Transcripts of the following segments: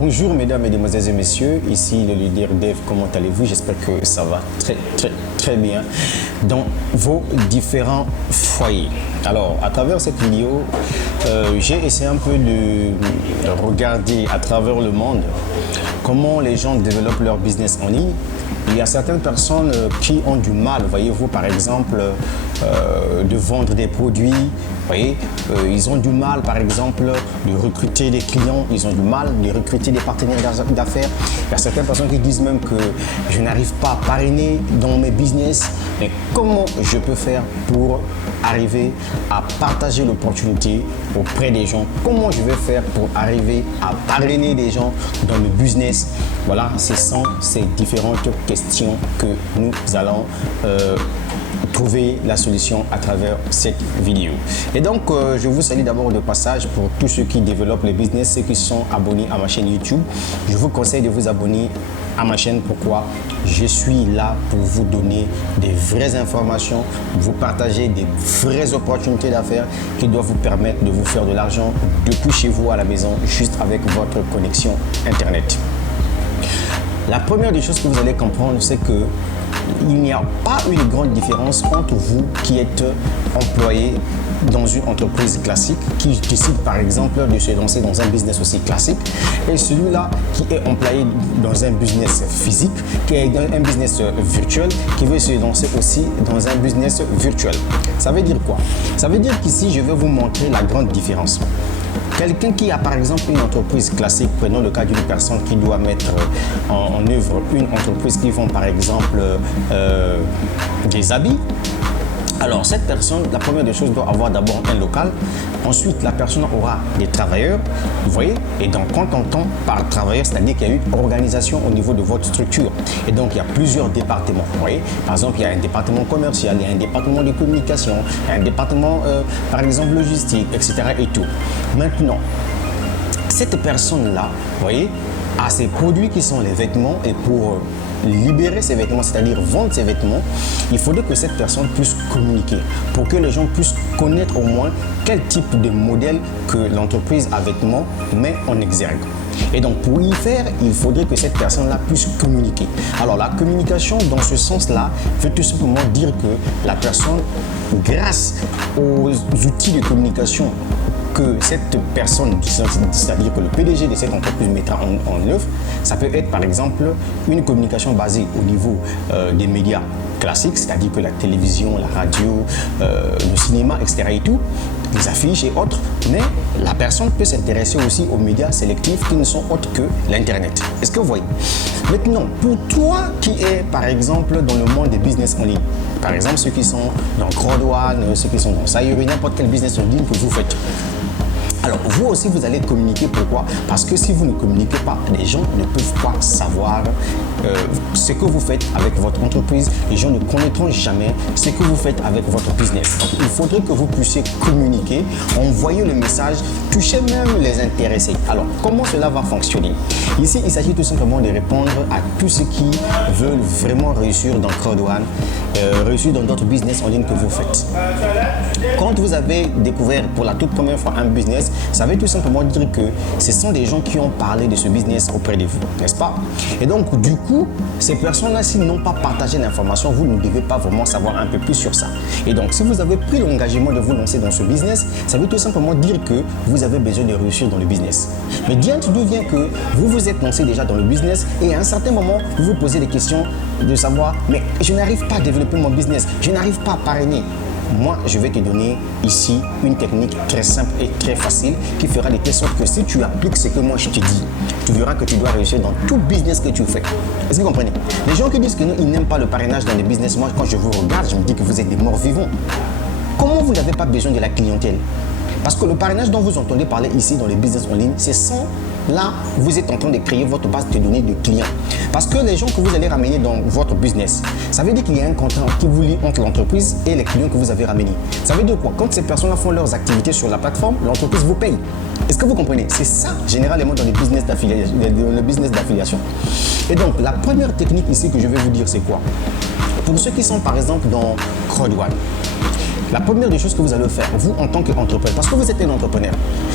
Bonjour mesdames, mesdemoiselles et messieurs, ici le leader Dev, comment allez-vous? J'espère que ça va très bien dans vos différents foyers. Alors à travers cette vidéo, j'ai essayé un peu de regarder à travers le monde comment les gens développent leur business en ligne. Il y a certaines personnes qui ont du mal, voyez-vous, par exemple, de vendre des produits. Voyez, ils ont du mal, par exemple, de recruter des clients. Ils ont du mal de recruter des partenaires d'affaires. Il y a certaines personnes qui disent même que je n'arrive pas à parrainer dans mes business. Mais comment je peux faire pour arriver à partager l'opportunité auprès des gens? Comment je vais faire pour arriver à parrainer des gens dans le business? Voilà, ce sont ces différentes questions que nous allons trouver la solution à travers cette vidéo. Et donc, je vous salue d'abord de passage pour tous ceux qui développent les business, ceux qui sont abonnés à ma chaîne YouTube. Je vous conseille de vous abonner à ma chaîne. Pourquoi? Je suis là pour vous donner des vraies informations, vous partager des vraies opportunités d'affaires qui doivent vous permettre de vous faire de l'argent depuis chez vous à la maison, juste avec votre connexion Internet. La première des choses que vous allez comprendre, c'est que il n'y a pas une grande différence entre vous qui êtes employé dans une entreprise classique, qui décide par exemple de se lancer dans un business aussi classique, et celui-là qui est employé dans un business physique, qui est dans un business virtuel, qui veut se lancer aussi dans un business virtuel. Ça veut dire quoi? Ça veut dire qu'ici, je vais vous montrer la grande différence. Quelqu'un qui a par exemple une entreprise classique, prenons le cas d'une personne qui doit mettre en œuvre une entreprise qui vend par exemple des habits. Alors cette personne, la première des choses, doit avoir d'abord un local. Ensuite, la personne aura des travailleurs, vous voyez. Et donc, quand on entend par travailleur, c'est-à-dire qu'il y a une organisation au niveau de votre structure. Et donc, il y a plusieurs départements, vous voyez. Par exemple, il y a un département commercial, il y a un département de communication, il y a un département, par exemple, logistique, etc. et tout. Maintenant, cette personne-là, vous voyez, a ses produits qui sont les vêtements, et pour libérer ses vêtements, c'est-à-dire vendre ses vêtements, il faudrait que cette personne puisse communiquer pour que les gens puissent connaître au moins quel type de modèle que l'entreprise à vêtements met en exergue. Et donc pour y faire, il faudrait que cette personne-là puisse communiquer. Alors la communication dans ce sens-là veut tout simplement dire que la personne, grâce aux outils de communication que cette personne, c'est-à-dire que le PDG de cette entreprise mettra en œuvre, ça peut être par exemple une communication basée au niveau des médias classiques, c'est-à-dire que la télévision, la radio, le cinéma, etc. et tout, les affiches et autres, mais la personne peut s'intéresser aussi aux médias sélectifs qui ne sont autres que l'Internet. Est-ce que vous voyez? Maintenant, pour toi qui es par exemple dans le monde des business en ligne, par exemple ceux qui sont dans Crowdone, ceux qui sont dans Sayuri, n'importe quel business en ligne que vous faites, alors vous aussi vous allez communiquer. Pourquoi? Parce que si vous ne communiquez pas, les gens ne peuvent pas savoir ce que vous faites avec votre entreprise. Les gens ne connaîtront jamais ce que vous faites avec votre business. Donc, il faudrait que vous puissiez communiquer, envoyer le message, toucher même les intéressés. Alors comment cela va fonctionner? Ici, il s'agit tout simplement de répondre à tous ceux qui veulent vraiment réussir dans Crowdone, réussir dans d'autres business en ligne que vous faites. Quand vous avez découvert pour la toute première fois un business, ça veut tout simplement dire que ce sont des gens qui ont parlé de ce business auprès de vous, n'est-ce pas? Et donc, du coup, ces personnes-là, s'ils n'ont pas partagé l'information, vous ne devez pas vraiment savoir un peu plus sur ça. Et donc, si vous avez pris l'engagement de vous lancer dans ce business, ça veut tout simplement dire que vous avez besoin de réussir dans le business. Mais d'où vient que vous vous êtes lancé déjà dans le business et à un certain moment, vous vous posez des questions de savoir, mais je n'arrive pas à développer mon business, je n'arrive pas à parrainer. Moi, je vais te donner ici une technique très simple et très facile qui fera de telle sorte que si tu appliques ce que moi je te dis, tu verras que tu dois réussir dans tout business que tu fais. Est-ce que vous comprenez? Les gens qui disent que non, ils n'aiment pas le parrainage dans les business, moi, quand je vous regarde, je me dis que vous êtes des morts vivants. Comment vous n'avez pas besoin de la clientèle? Parce que le parrainage dont vous entendez parler ici dans les business en ligne, c'est sans là, vous êtes en train de créer votre base de données de clients. Parce que les gens que vous allez ramener dans votre business, ça veut dire qu'il y a un contrat qui vous lie entre l'entreprise et les clients que vous avez ramenés. Ça veut dire quoi? Quand ces personnes font leurs activités sur la plateforme, l'entreprise vous paye. Est-ce que vous comprenez? C'est ça, généralement, dans les business d'affiliation. Et donc, la première technique ici que je vais vous dire, c'est quoi? Pour ceux qui sont, par exemple, dans Crowdone, La première des choses que vous allez faire, vous en tant qu'entrepreneur, parce que vous êtes un entrepreneur,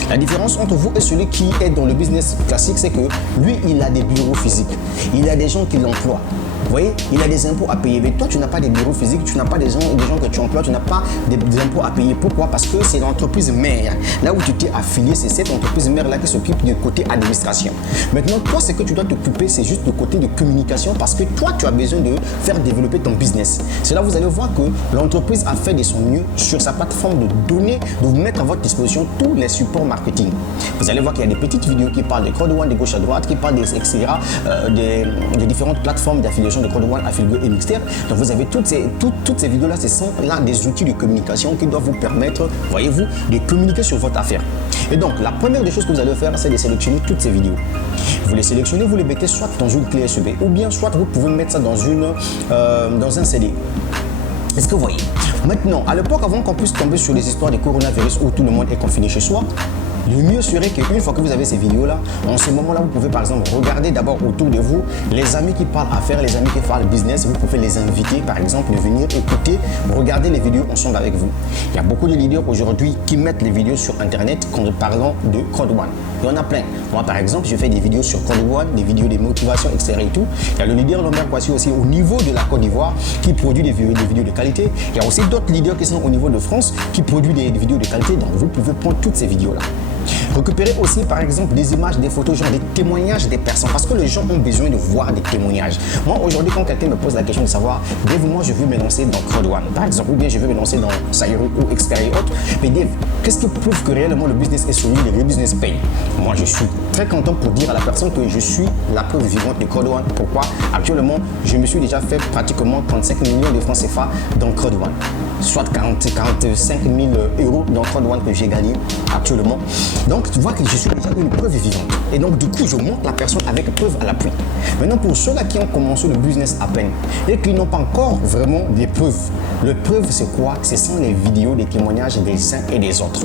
la différence entre vous et celui qui est dans le business classique, c'est que lui, il a des bureaux physiques. Il a des gens qui l'emploient. Vous voyez, il a des impôts à payer. Mais toi, tu n'as pas des bureaux physiques, tu n'as pas des gens que tu emploies, tu n'as pas des impôts à payer. Pourquoi? Parce que c'est l'entreprise mère. Là où tu t'es affilié, c'est cette entreprise mère-là qui s'occupe du côté administration. Maintenant, toi, ce que tu dois t'occuper, c'est juste le côté de communication parce que toi, tu as besoin de faire développer ton business. C'est là où vous allez voir que l'entreprise a fait de son mieux sur sa plateforme de donner, de vous mettre à votre disposition tous les supports marketing. Vous allez voir qu'il y a des petites vidéos qui parlent de CrowdOne, de gauche à droite, qui parlent des etc., des différentes plateformes d'affiliation de CrowdOne, Affiligo et Mixter. Donc vous avez toutes ces vidéos-là, ce sont là des outils de communication qui doivent vous permettre, voyez-vous, de communiquer sur votre affaire. Et donc la première des choses que vous allez faire, c'est de sélectionner toutes ces vidéos. Vous les sélectionnez, vous les mettez soit dans une clé USB ou bien soit vous pouvez mettre ça dans un CD. Est-ce que vous voyez? Maintenant, à l'époque, avant qu'on puisse tomber sur les histoires de coronavirus où tout le monde est confiné chez soi, le mieux serait qu'une fois que vous avez ces vidéos-là, en ce moment-là, vous pouvez par exemple regarder d'abord autour de vous les amis qui parlent affaires, les amis qui parlent business. Vous pouvez les inviter par exemple de venir écouter, regarder les vidéos ensemble avec vous. Il y a beaucoup de leaders aujourd'hui qui mettent les vidéos sur internet en parlant de CrowdOne. Il y en a plein. Moi par exemple, je fais des vidéos sur CrowdOne, des vidéos de motivation, etc. et tout. Il y a le leader Lambert Kwasi aussi au niveau de la Côte d'Ivoire qui produit des vidéos de qualité. Il y a aussi d'autres leaders qui sont au niveau de France qui produisent des vidéos de qualité. Donc vous pouvez prendre toutes ces vidéos-là. Récupérer aussi par exemple des images, des photos, genre des témoignages des personnes parce que les gens ont besoin de voir des témoignages. Moi aujourd'hui quand quelqu'un me pose la question de savoir Dave, moi je veux me lancer dans CrowdOne par exemple ou bien je veux me lancer dans Sayuru ou etc. et autres, mais Dave, qu'est-ce qui prouve que réellement le business est solide, le business paye? Moi je suis très content pour dire à la personne que je suis la preuve vivante de CrowdOne. Pourquoi? Actuellement je me suis déjà fait pratiquement 35 millions de francs CFA dans CrowdOne, soit 45 000 euros dans CrowdOne que j'ai gagné actuellement. Donc tu vois que je suis déjà une preuve vivante. Et donc du coup je montre la personne avec preuve à l'appui. Maintenant pour ceux-là qui ont commencé le business à peine et qui n'ont pas encore vraiment des preuves, le preuve c'est quoi? Ce sont les vidéos, les témoignages des uns et des autres.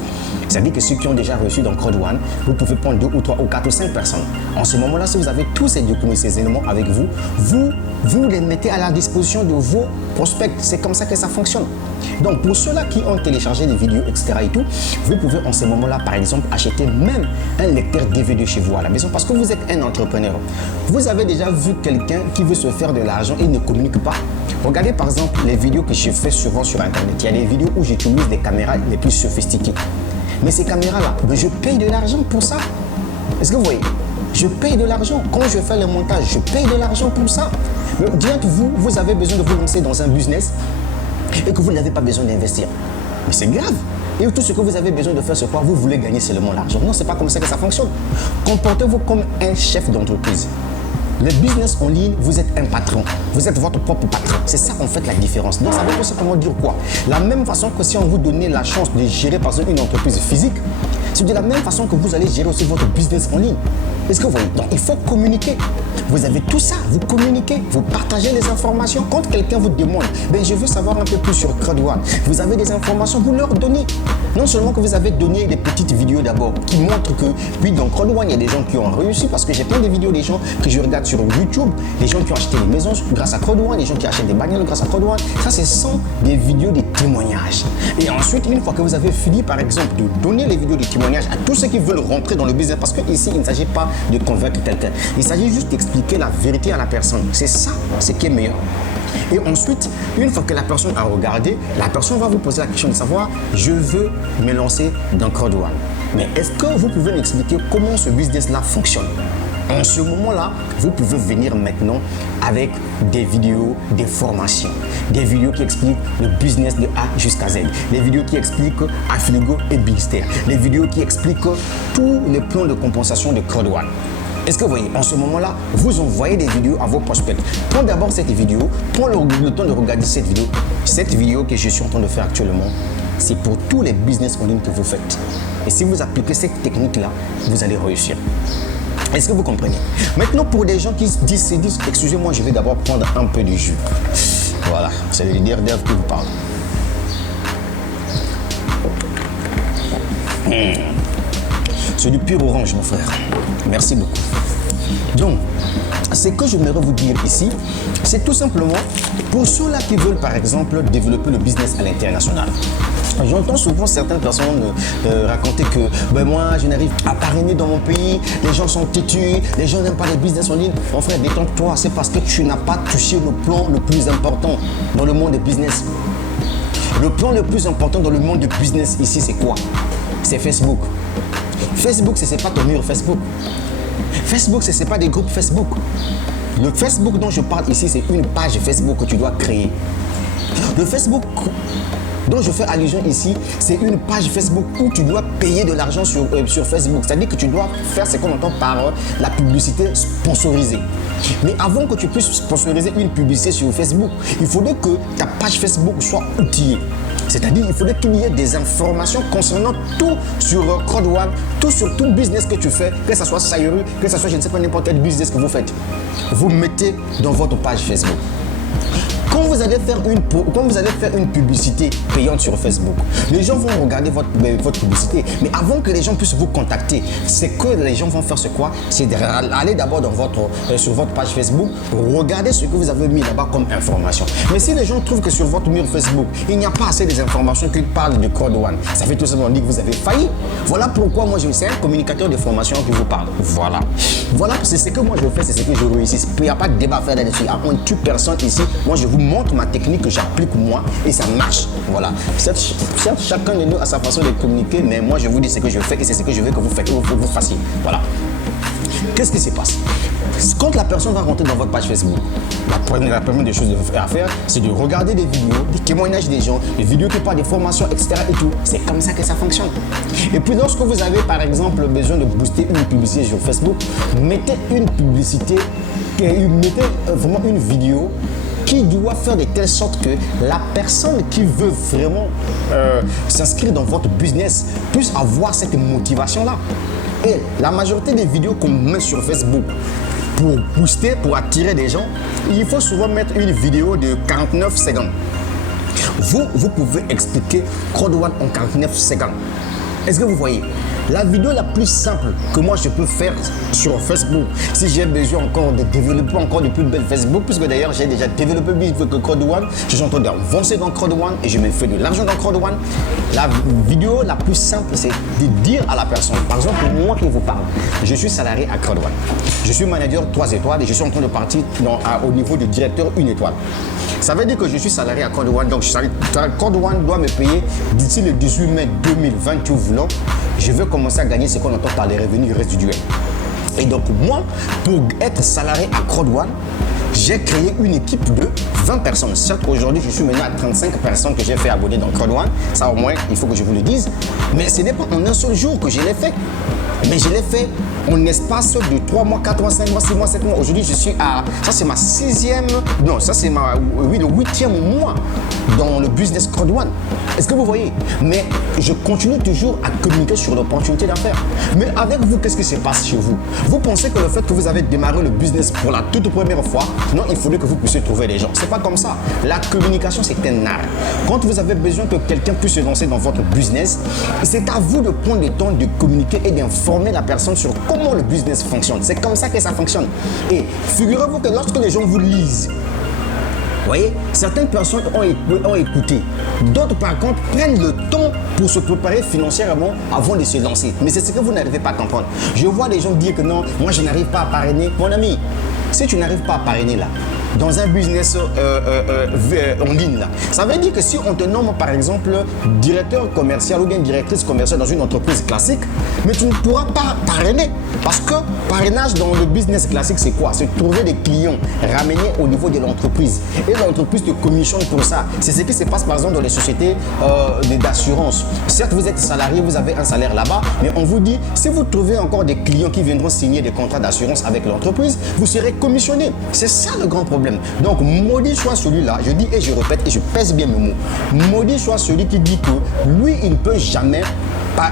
C'est-à-dire que ceux qui ont déjà reçu dans CrowdOne, vous pouvez prendre 2 ou 3 ou 4 ou 5 personnes. En ce moment-là, si vous avez tous ces documents, ces éléments avec vous, vous les mettez à la disposition de vos prospects. C'est comme ça que ça fonctionne. Donc pour ceux-là qui ont téléchargé des vidéos, etc. et tout, vous pouvez en ce moment-là, par exemple, acheter même un lecteur DVD chez vous à la maison parce que vous êtes un entrepreneur. Vous avez déjà vu quelqu'un qui veut se faire de l'argent et ne communique pas? Regardez par exemple les vidéos que je fais souvent sur Internet. Il y a des vidéos où j'utilise des caméras les plus sophistiquées. Mais ces caméras-là, je paye de l'argent pour ça. Est-ce que vous voyez? Je paye de l'argent. Quand je fais le montage, je paye de l'argent pour ça. Mais dites vous avez besoin de vous lancer dans un business et que vous n'avez pas besoin d'investir. Mais c'est grave. Et tout ce que vous avez besoin de faire, c'est quoi? Vous voulez gagner seulement l'argent. Non, c'est pas comme ça que ça fonctionne. Comportez-vous comme un chef d'entreprise. Le business en ligne, vous êtes un patron. Vous êtes votre propre patron. C'est ça en fait la différence. Donc ça veut tout simplement dire quoi? La même façon que si on vous donnait la chance de gérer par exemple une entreprise physique, c'est de la même façon que vous allez gérer aussi votre business en ligne. Est-ce que vous voyez? Donc il faut communiquer. Vous avez tout ça, vous communiquez, vous partagez les informations. Quand quelqu'un vous demande, je veux savoir un peu plus sur CrowdOne, vous avez des informations, vous leur donnez. Non seulement que vous avez donné des petites vidéos d'abord qui montrent que, oui, dans CrowdOne, il y a des gens qui ont réussi parce que j'ai plein de vidéos des gens que je regarde sur YouTube, des gens qui ont acheté des maisons grâce à CrowdOne, des gens qui achètent des bagnoles grâce à CrowdOne. Ça, ce sont des vidéos de témoignages. Et ensuite, une fois que vous avez fini, par exemple, de donner les vidéos de témoignages à tous ceux qui veulent rentrer dans le business, parce qu'ici, il ne s'agit pas de convaincre quelqu'un, il s'agit juste d'expliquer la vérité à la personne. C'est ça, ce qui est meilleur. Et ensuite, une fois que la personne a regardé, la personne va vous poser la question de savoir, je veux me lancer dans CrowdOne. Mais est-ce que vous pouvez m'expliquer comment ce business-là fonctionne? En ce moment-là, vous pouvez venir maintenant avec des vidéos, des formations, des vidéos qui expliquent le business de A jusqu'à Z, des vidéos qui expliquent Affiligo et Bigster, des vidéos qui expliquent tous les plans de compensation de CrowdOne. Est-ce que vous voyez, en ce moment-là, vous envoyez des vidéos à vos prospects. Prends d'abord cette vidéo, prends le temps de regarder cette vidéo. Cette vidéo que je suis en train de faire actuellement, c'est pour tous les business en ligne que vous faites. Et si vous appliquez cette technique-là, vous allez réussir. Est-ce que vous comprenez? Maintenant, pour des gens qui se disent, excusez-moi, je vais d'abord prendre un peu de jus. Voilà, c'est le leader Dave qui vous parle. C'est du pur orange, mon frère. Merci beaucoup. Donc, ce que j'aimerais vous dire ici, c'est tout simplement pour ceux-là qui veulent par exemple développer le business à l'international. J'entends souvent certaines personnes raconter que moi je n'arrive à parrainer dans mon pays, les gens sont têtus, les gens n'aiment pas les business en ligne. Mon frère, détends-toi, c'est parce que tu n'as pas touché le plan le plus important dans le monde des business. Le plan le plus important dans le monde du business ici, c'est quoi? C'est Facebook. Facebook, ce n'est pas ton mur Facebook. Facebook, ce n'est pas des groupes Facebook. Le Facebook dont je parle ici, c'est une page Facebook que tu dois créer. Le Facebook dont je fais allusion ici, c'est une page Facebook où tu dois payer de l'argent sur Facebook. C'est-à-dire que tu dois faire ce qu'on entend par la publicité sponsorisée. Mais avant que tu puisses sponsoriser une publicité sur Facebook, il faudrait que ta page Facebook soit outillée. C'est-à-dire qu'il faudrait qu'il y ait des informations concernant tout sur Code One, tout sur tout business que tu fais, que ce soit Sayuru, que ce soit je ne sais pas n'importe quel business que vous faites. Vous mettez dans votre page Facebook. Quand vous allez faire une publicité payante sur Facebook, les gens vont regarder votre publicité. Mais avant que les gens puissent vous contacter, c'est que les gens vont faire quoi? C'est d'aller d'abord sur votre page Facebook, regarder ce que vous avez mis là-bas comme information. Mais si les gens trouvent que sur votre mur Facebook, il n'y a pas assez des informations qui parlent du Code One, ça fait tout simplement dire que vous avez failli. Voilà pourquoi moi, c'est un communicateur de formation qui vous parle. Voilà, c'est ce que moi je fais, c'est ce que je réussis. Il n'y a pas de débat à faire là-dessus. On ne tue personne ici. Moi, je vous montre ma technique que j'applique moi et ça marche. Voilà. Certes, chacun de nous a sa façon de communiquer, mais moi je vous dis ce que je fais et c'est ce que je veux que vous fassiez. Voilà. Qu'est-ce qui se passe? Quand la personne va rentrer dans votre page Facebook, la première des choses à faire, c'est de regarder des vidéos, des témoignages des gens, des vidéos qui parlent des formations, etc. et tout. C'est comme ça que ça fonctionne. Et puis lorsque vous avez par exemple besoin de booster une publicité sur Facebook, mettez une publicité, mettez vraiment une vidéo qui doit faire de telle sorte que la personne qui veut vraiment s'inscrire dans votre business puisse avoir cette motivation-là. Et la majorité des vidéos qu'on met sur Facebook pour booster, pour attirer des gens, il faut souvent mettre une vidéo de 49 secondes. Vous pouvez expliquer Code One en 49 secondes. Est-ce que vous voyez? La vidéo la plus simple que moi je peux faire sur Facebook, si j'ai besoin encore de développer encore de plus belles Facebook, puisque d'ailleurs j'ai déjà développé Code One, je suis en train d'avancer dans Code One et je me fais de l'argent dans Code One. La vidéo la plus simple, c'est de dire à la personne, par exemple moi qui vous parle, je suis salarié à Code One, je suis manager 3 étoiles et je suis en train de partir au niveau de directeur 1 étoile. Ça veut dire que je suis salarié à Code One, donc Code One doit me payer d'ici le 18 mai 2020, je veux commencer à gagner ce qu'on entend par les revenus résiduels. Et donc moi, pour être salarié à Code One, j'ai créé une équipe de 20 personnes. Certes, aujourd'hui, je suis maintenant à 35 personnes que j'ai fait abonner dans Code One. Ça, au moins, il faut que je vous le dise. Mais ce n'est pas en un seul jour que je l'ai fait. Mais je l'ai fait en espace de 3 mois, 4 mois, 5 mois, 6 mois, 7 mois. Aujourd'hui, je suis à... Ça, c'est ma 6e... Non, ça, c'est le 8e mois dans le business Code One. Est-ce que vous voyez? Mais je continue toujours à communiquer sur l'opportunité d'affaires. Mais avec vous, qu'est-ce qui se passe chez vous? Vous pensez que le fait que vous avez démarré le business pour la toute première fois, non, il faudrait que vous puissiez trouver les gens. C'est pas comme ça. La communication, c'est un art. Quand vous avez besoin que quelqu'un puisse se lancer dans votre business, c'est à vous de prendre le temps de communiquer et d'informer la personne sur comment le business fonctionne. C'est comme ça que ça fonctionne. Et figurez-vous que lorsque les gens vous lisent, vous voyez, certaines personnes ont écouté. D'autres, par contre, prennent le temps pour se préparer financièrement avant de se lancer. Mais c'est ce que vous n'arrivez pas à comprendre. Je vois des gens dire que non, moi je n'arrive pas à parrainer. Mon ami, si tu n'arrives pas à parrainer là, dans un business en ligne là, ça veut dire que si on te nomme par exemple directeur commercial ou bien directrice commerciale dans une entreprise classique, mais tu ne pourras pas parrainer. Parce que parrainage dans le business classique, c'est quoi? C'est trouver des clients, ramener au niveau de l'entreprise. Et l'entreprise te commissionne pour ça. C'est ce qui se passe par exemple dans les sociétés d'assurance. Certes, vous êtes salarié, vous avez un salaire là-bas, mais on vous dit, si vous trouvez encore des clients qui viendront signer des contrats d'assurance avec l'entreprise, vous serez commissionné. C'est ça le grand problème. Donc, maudit soit celui-là, je dis et je répète et je pèse bien mes mots. Maudit soit celui qui dit que lui, il ne peut jamais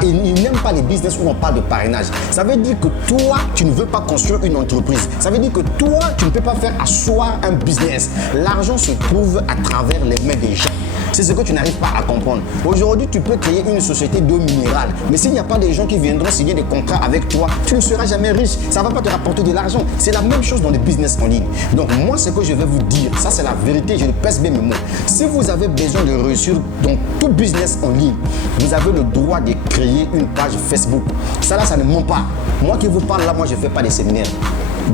Ils n'aiment pas les business où on parle de parrainage. Ça veut dire que toi, tu ne veux pas construire une entreprise. Ça veut dire que toi, tu ne peux pas faire asseoir un business. L'argent se trouve à travers les mains des gens. C'est ce que tu n'arrives pas à comprendre. Aujourd'hui, tu peux créer une société d'eau minérale. Mais s'il n'y a pas des gens qui viendront signer des contrats avec toi, tu ne seras jamais riche. Ça ne va pas te rapporter de l'argent. C'est la même chose dans les business en ligne. Donc moi, ce que je vais vous dire, ça c'est la vérité, je le pèse bien mes mots. Si vous avez besoin de réussir dans tout business en ligne, vous avez le droit de créer une page Facebook. Ça là, ça ne ment pas. Moi qui vous parle là, moi je ne fais pas des séminaires.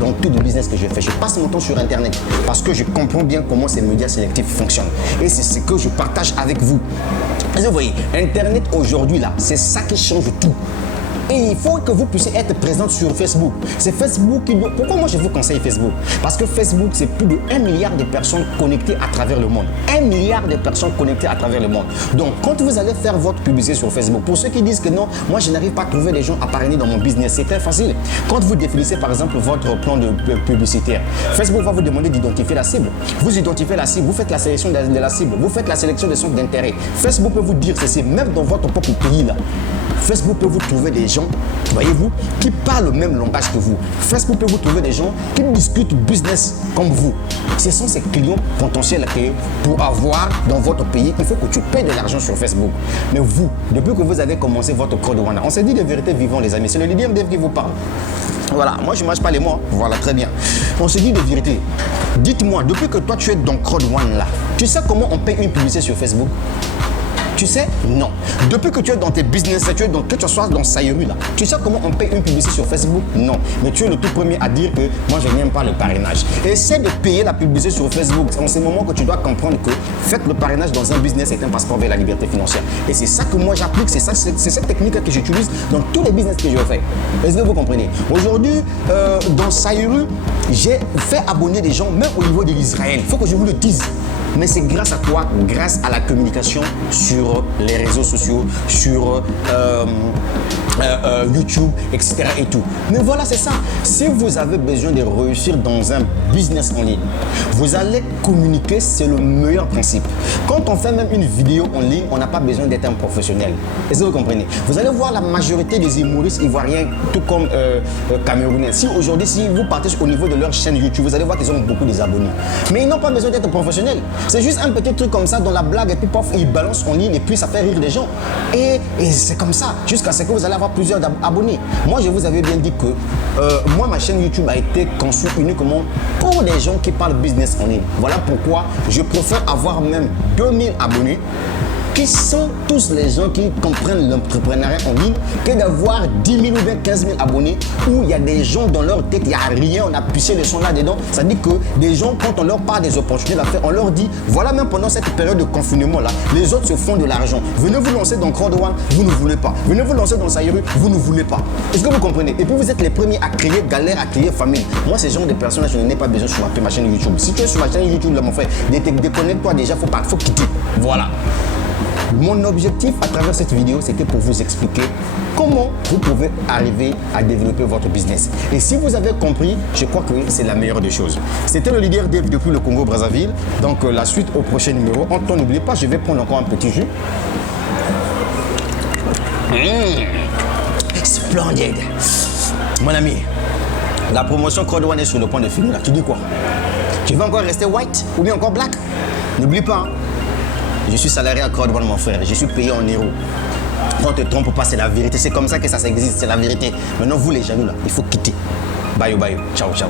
Dans tout le business que je fais, je passe mon temps sur Internet parce que je comprends bien comment ces médias sélectifs fonctionnent. Et c'est ce que je partage avec vous. Vous voyez, Internet aujourd'hui là, c'est ça qui change tout. Et il faut que vous puissiez être présente sur Facebook. C'est Facebook qui doit... Pourquoi moi je vous conseille Facebook? Parce que Facebook, c'est plus de 1 milliard de personnes connectées à travers le monde. 1 milliard de personnes connectées à travers le monde. Donc, quand vous allez faire votre publicité sur Facebook, pour ceux qui disent que non, moi je n'arrive pas à trouver des gens à parrainer dans mon business, c'est très facile. Quand vous définissez par exemple votre plan de publicitaire, Facebook va vous demander d'identifier la cible. Vous identifiez la cible, vous faites la sélection de la cible, vous faites la sélection des centres d'intérêt. Facebook peut vous dire ceci, même dans votre propre pays là. Facebook peut vous trouver des gens, voyez-vous, qui parlent le même langage que vous. Facebook peut vous trouver des gens qui discutent business comme vous. Ce sont ces clients potentiels que pour avoir dans votre pays, il faut que tu payes de l'argent sur Facebook. Mais vous, depuis que vous avez commencé votre Crowd One, on s'est dit de vérité vivant les amis. C'est le leader Dev qui vous parle. Voilà, moi je ne mange pas les mots. Voilà, très bien. On se dit de vérité. Dites-moi, depuis que toi tu es dans Crowd One là, tu sais comment on paye une publicité sur Facebook? Tu sais? Non. Depuis que tu es dans tes business, tu es dans, que tu sois dans Saïru là, tu sais comment on paye une publicité sur Facebook? Non. Mais tu es le tout premier à dire que moi je n'aime pas le parrainage. Essaie de payer la publicité sur Facebook. C'est en ce moment que tu dois comprendre que faire le parrainage dans un business est un passeport vers la liberté financière. Et c'est ça que moi j'applique, c'est cette technique que j'utilise dans tous les business que je fais. Est-ce que vous comprenez? Aujourd'hui, dans Saïru, j'ai fait abonner des gens, même au niveau de l'Israël. Il faut que je vous le dise. Mais c'est grâce à quoi? Grâce à la communication sur les réseaux sociaux, sur YouTube, etc. et tout. Mais voilà, c'est ça. Si vous avez besoin de réussir dans un business en ligne, vous allez communiquer, c'est le meilleur principe. Quand on fait même une vidéo en ligne, on n'a pas besoin d'être un professionnel. Est-ce que vous comprenez? Vous allez voir la majorité des humoristes ivoiriens, tout comme camerounais. Si aujourd'hui, si vous partez au niveau de leur chaîne YouTube, vous allez voir qu'ils ont beaucoup d'abonnés. Mais ils n'ont pas besoin d'être professionnels. C'est juste un petit truc comme ça dans la blague et puis pof, ils balancent en ligne et puis ça fait rire les gens. Et c'est comme ça, jusqu'à ce que vous allez avoir plusieurs abonnés. Moi, je vous avais bien dit que moi, ma chaîne YouTube a été conçue uniquement pour des gens qui parlent business en ligne. Voilà pourquoi je préfère avoir même 2000 abonnés qui sont tous les gens qui comprennent l'entrepreneuriat en ligne que d'avoir 10 000 ou bien 15 000 abonnés où il y a des gens dans leur tête, il n'y a rien, on a pissé le son là-dedans. Ça dit que des gens, quand on leur parle des opportunités d'affaires, on leur dit, voilà, même pendant cette période de confinement là, les autres se font de l'argent. Venez vous lancer dans Crowd One, vous ne voulez pas. Venez vous lancer dans Saïru, vous ne voulez pas. Est-ce que vous comprenez? Et puis vous êtes les premiers à créer galère, à créer famille. Moi, ces gens de personnes, je n'en ai pas besoin sur ma chaîne YouTube. Si tu es sur ma chaîne YouTube là, mon frère, déconnecte-toi déjà, faut quitter. Voilà. Mon objectif à travers cette vidéo, c'était pour vous expliquer comment vous pouvez arriver à développer votre business. Et si vous avez compris, je crois que c'est la meilleure des choses. C'était le leader Dev depuis le Congo-Brazzaville. Donc la suite au prochain numéro. N'oubliez pas, je vais prendre encore un petit jus. Splendide. Mon ami, la promotion Crowd One est sur le point de finir là. Tu dis quoi? Tu veux encore rester white ou bien encore black? N'oublie pas, hein. Je suis salarié à Crowd One, mon frère. Je suis payé en euros. On ne te trompe pas, c'est la vérité. C'est comme ça que ça existe, c'est la vérité. Maintenant, vous les jaloux là, il faut quitter. Bye bye. Ciao, ciao.